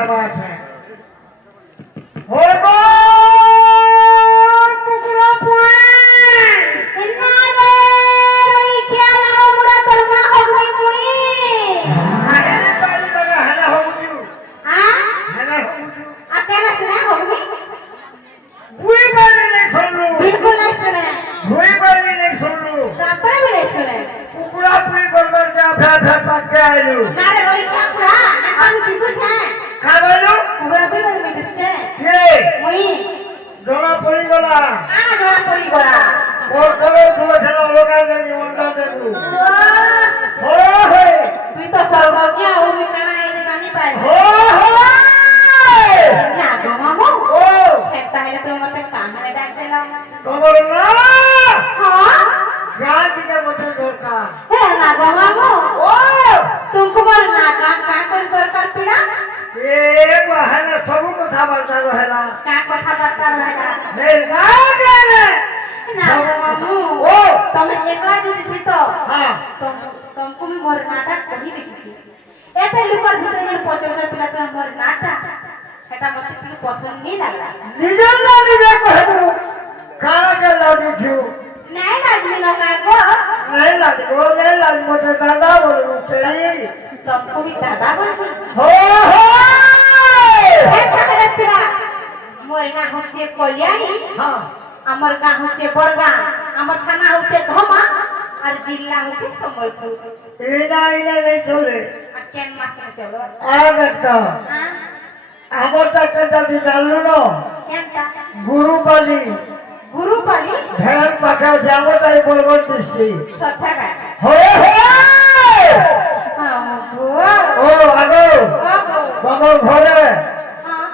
हेबा छे होय बा कुकुरा पुई ना रे रोई क्या लाओ मुड़ा तरमा होगी मुई अरे ताली लगा हला होगी हां हला होगी अकेला सुना होगी कोई बात नहीं सुन लो बिल्कुल नहीं सुना कोई बात नहीं सुन लो सापे भी नहीं सुना कुकुरा पुई बरबर के फे पक के आइलू ना रे रोई क्या पुरा हम दिसु छे का बोलू कुकुरा पुई में दिसु छे के मुई जोड़ा पड़ी गला आना जोड़ा पड़ी गला और करे सुलो छनो लोका के निवंदा देलू हो हे তুই তো সর্বজ্ঞ আমি কানা এনে জানি পাই हो না গো মামু ओ তাহলে তুমি মতে কানারে ডাক দিলাম তোমার না হ্যাঁ गाय के मते धोखा হে না গো মামু ओ तुमको बोल ना का कर दरकार पीड़ा ए बहन सब कथा बता रहेला का कथा बता रहेला हे ना रे ना गो मामू ओ তুমি একলা যদি থি তো हां तुमको भी मोर नाटक कभी देखी थी एते लुकर भीतर जे पचर पिला तो मोर नाटक এটা মতে কি পছন্দ नहीं লাগলা निजन ना निजे कहबो खाना के लागी छु नहीं लाजमी न का गो नहीं लागी मते दादा बोलू तेरी तुमको भी दादा बोल हो ए थारे पिला मोर ना होचे कल्याणी हां আমার গাঁ হচ্ছে বরগা আমার থানা হচ্ছে ধমা আর জেলা হচ্ছে সম্বলপুর एना नहीं चले আর কেন মাসে চলো आगे तो হ্যাঁ আমার টাকা দাদি জানলো না কেনটা গুরু বালি গুরু পালি ভেড়ার পাখা যাবো তাই বলবো দৃষ্টি সথাগা হয়ে হ্যাঁ গো ও আগো ও গো তোমার ঘরে হ্যাঁ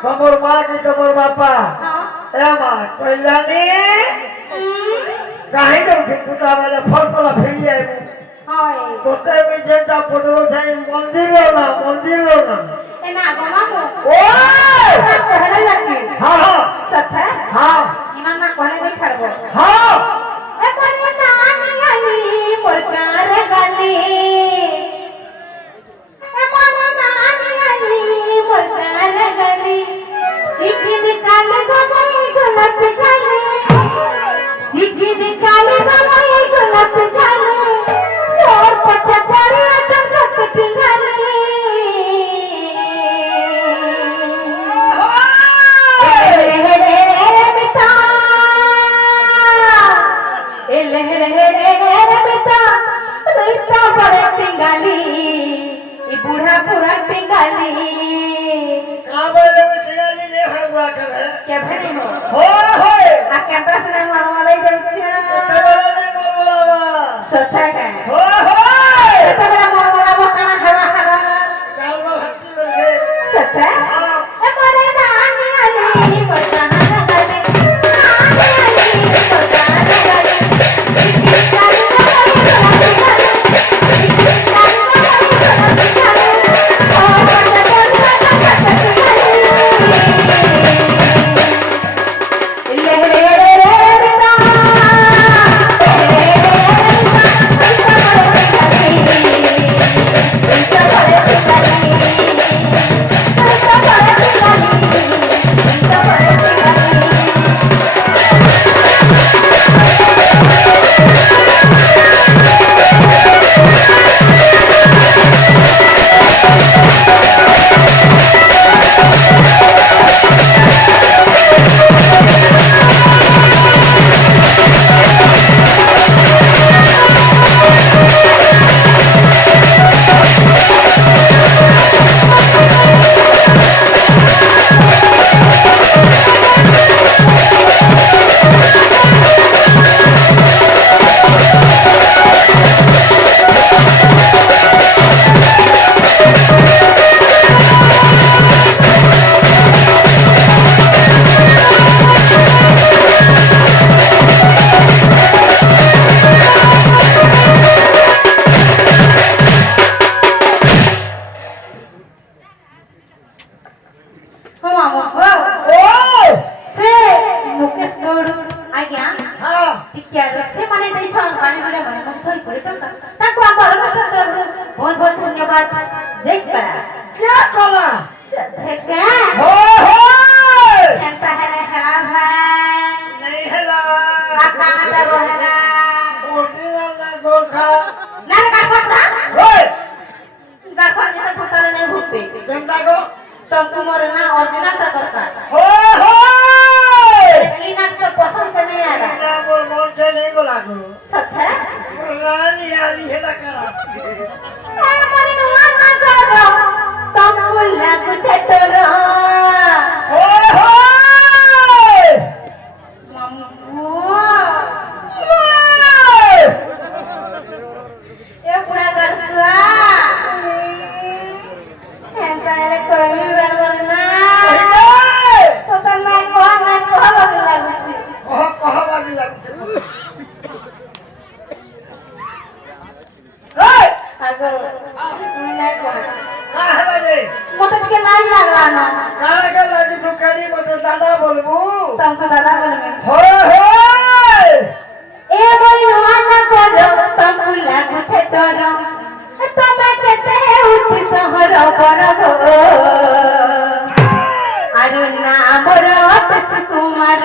তোমার মা কি তোমার বাপা হ্যাঁ এ মা কল্যাণী কাহিনী কিন্তু তাহলে ফল তোলা ফেলি আইব হয় তোতে আমি যেটা পড়লো সেই মন্দির না এ না গো মামু ও না কহলে লাগি হ্যাঁ হ্যাঁ সথা হ্যাঁ ইনা না কহলে নাই ছাড়বো হ্যাঁ এ পরে নানি আলি মোরকার গালি এ পরে নানি আলি মোরকার গালি জিকি নিকাল গমাই গলত গালি জিকি নিকাল গমাই গলত গালি তোর পছে পড়ে জগত টিঙ্গালি बुढ़ा पूरा टिंगाली का बोले मिठाई ले हलवा करे क्या भरे हो हो आ कैंपस रे मनवाले जाई छ तो बोले नहीं बोलवा सथा का हो तो बड़ा मनवाला काना हवा हवा कालवा हत्ती बोले सथा ए मरे नानी आली मरना गाली नानी आली मरना गाली किसी काली बहुत बहुत धन्यवाद जय कला क्या कला सत्य কিন্তু মোর না অরিজিনালটা দরকার हो हो এই নাচ তো পছন্দ से नहीं आ रहा ना बोल मोर से नहीं बोला को सच है रानी आली है ना करा ए मोर नुआ ना करो तुम बुला कुछ टरो हो हो मम्मू ए पूरा गरसवा एंटायर कोई बनना तो मैं कह लागू छी कहा बाजी लगते आगो मैं कह काहे लगे मत के लाज लागला ना काहे के लगे तू करी मत दादा बोलबू तुमको दादा बोलबे हो हो ए बोलवा ना करो तुमको लागू छे डरो तुम्हें कहते हैं उठ सहर बरगो आरु नाम रटस कुमार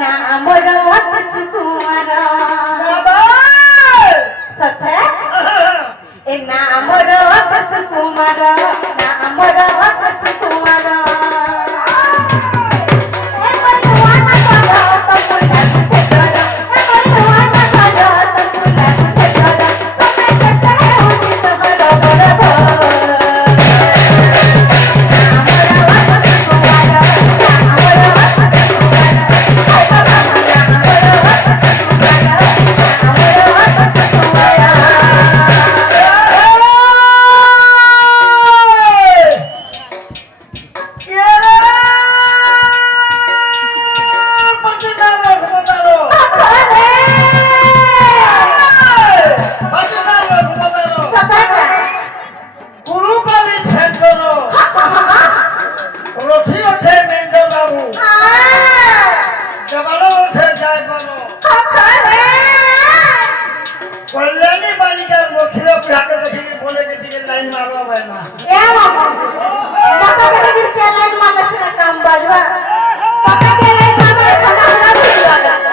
नाम रटस कुमार बाबा सत्य ए नाम रटस कुमार नाम रटस कुमार ए बोलवा ना करो तुमको लागू छे डरो ए बोलवा ना करो तुमको लागू छे डरो तुम्हें कहते हैं उठ सहर बरगो कल्याणी बालिका मुखिया पिहाके देखी बोले के दिखे लाइन मारवा बैना ए बाबा पता करे कि क्या लाइन मारने से काम बाजवा पता के लाइन मारने से ना ना बाजवा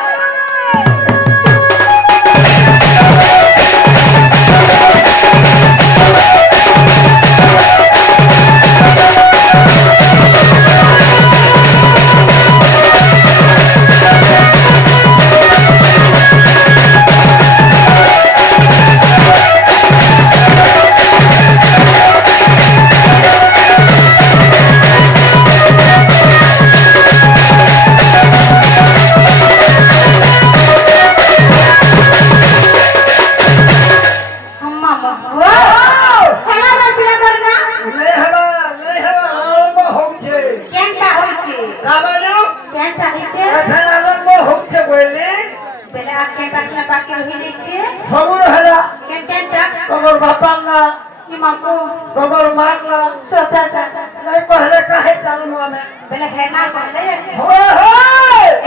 पहले काहे चालू हुआ मैं पहले है ना पहले हो हो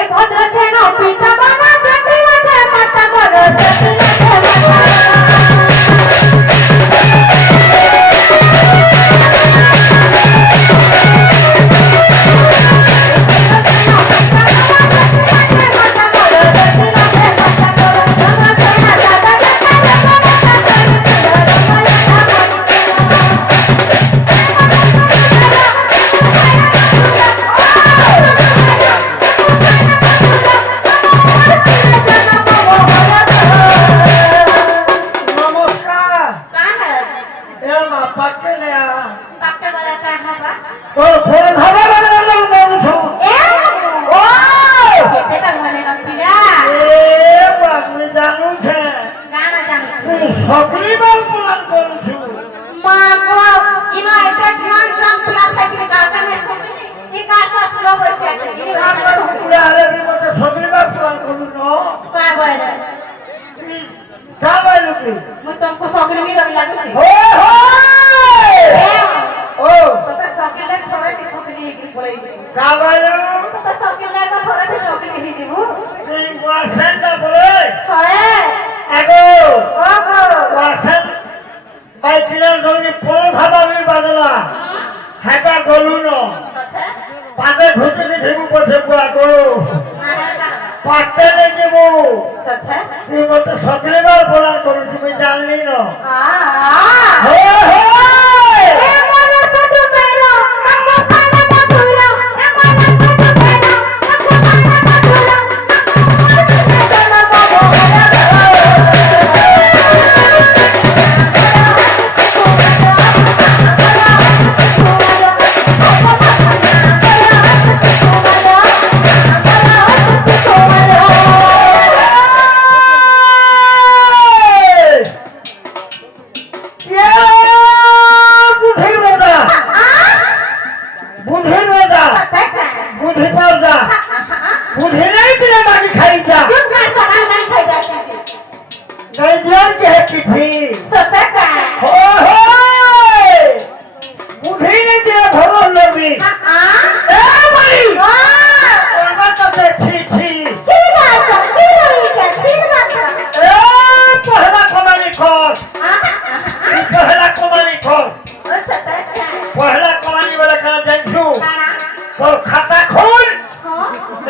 ए भद्र से ना पीता बना जटिल है माता मरो जटिल तुमको सौकरी में लग लागू छे हो हो ओ तो सौकरी ले थोड़ा ती सौकरी की बोले का बायो तो सौकरी ले थोड़ा ती सौकरी ही जीवो सिंह वासन का बोले है एगो ओहो वासन भाई किरण गोली पोल धाबा में बदला हैका गोलू नो सत्य पाते घुसे के ठेकू पछे पुआ करो मारा पाते ने जेबो सत्य तू मत सकले बार बोला करू तुम जानली नो आ हो हो ए मोर सटु मेरो हम खाना যা सत्य का बुद्धि पर जा बुद्धि नहीं दिले बाकी खाई जा चुप कर सकाल नहीं खाई जाती थी नहीं दिया के है किसी सत्य का हो बुद्धि नहीं दिले घरों लोग भी ए भाई और मत तो छी छी चीना क्या ए पहला कमानी खोल पहला कमानी खोल सत्य का पहला कमानी वाला कर जानू काना तो खाता खोल हाँ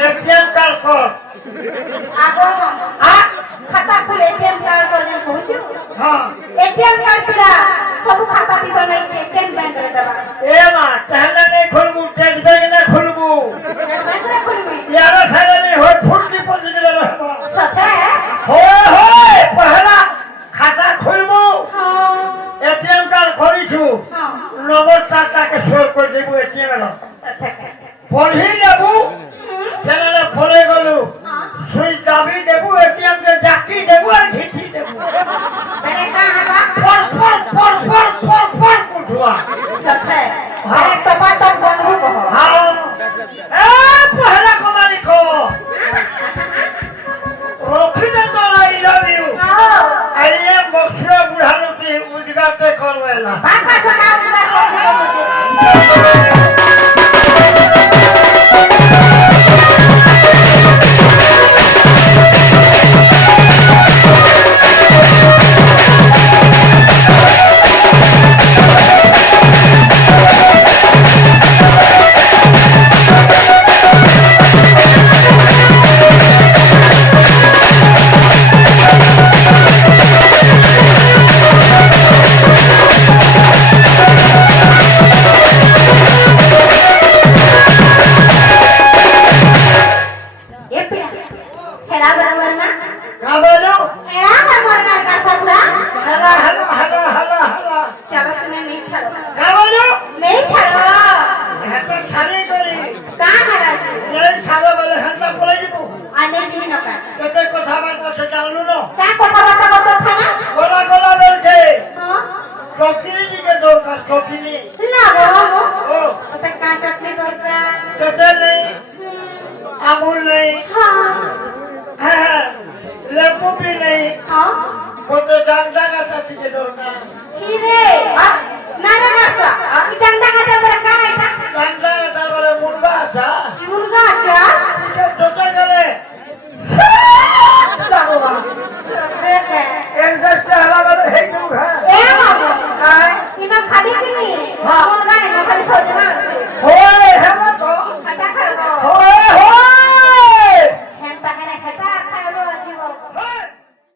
एटीएम कार्ड खोल आगो आ खाता खोल एटीएम कार्ड पर जब पहुंचू हां एटीएम कार्ड पिला सब खाता दी तो नहीं केन बैंक रे दबा ए मां कहना नहीं खोलबू टेक्स बैंक ना खोलबू बैंक रे खोलबी यार सारे नहीं हो फुट डिपॉजिट ले रहबा सत्य हो पहला खाता खोलबू हाँ एटीएम कार्ड खोलिछु हाँ नंबर टाटा के शोर कर देबू एटीएम लो सत्य का पढ़ी लेबू चले खोले गलू सुई दाबी देबू एटीएम के जाकी देबू और घिठी देबू मैंने कहा बा पर कुठवा सत्य एक टमाटर बनबू कहो हां ए पहला कमानी को रोकी दे तो आई लव यू हाँ आई एम बक्सरा बुढ़ानो की उद्घाटन करवेला बाबा सका उनका कोशिश मुझे ये पिला हेला बराबर ना का बोलो हेला बराबर ना का सबड़ा हला हला हला हला हला चलो सुने नहीं छड़ो का बोलो नहीं छड़ो हाथ खाली करी कहां हला नहीं छाड़ो बोले हाथ बोले जीबू आने जिमी न का केते কথা বার্তা से जानलू न का কথা বাতা কত খানা गोला गोला बेलके हां चौकीनी जी के दरकार चौकीनी ना गो ओ तो का चटनी दरकार केते नहीं अमूल नहीं हां हाँ, लेबू भी नहीं हां फोटो जान जागा चाची के दरकार छिरे ना ना ना सा ई चंदा का चल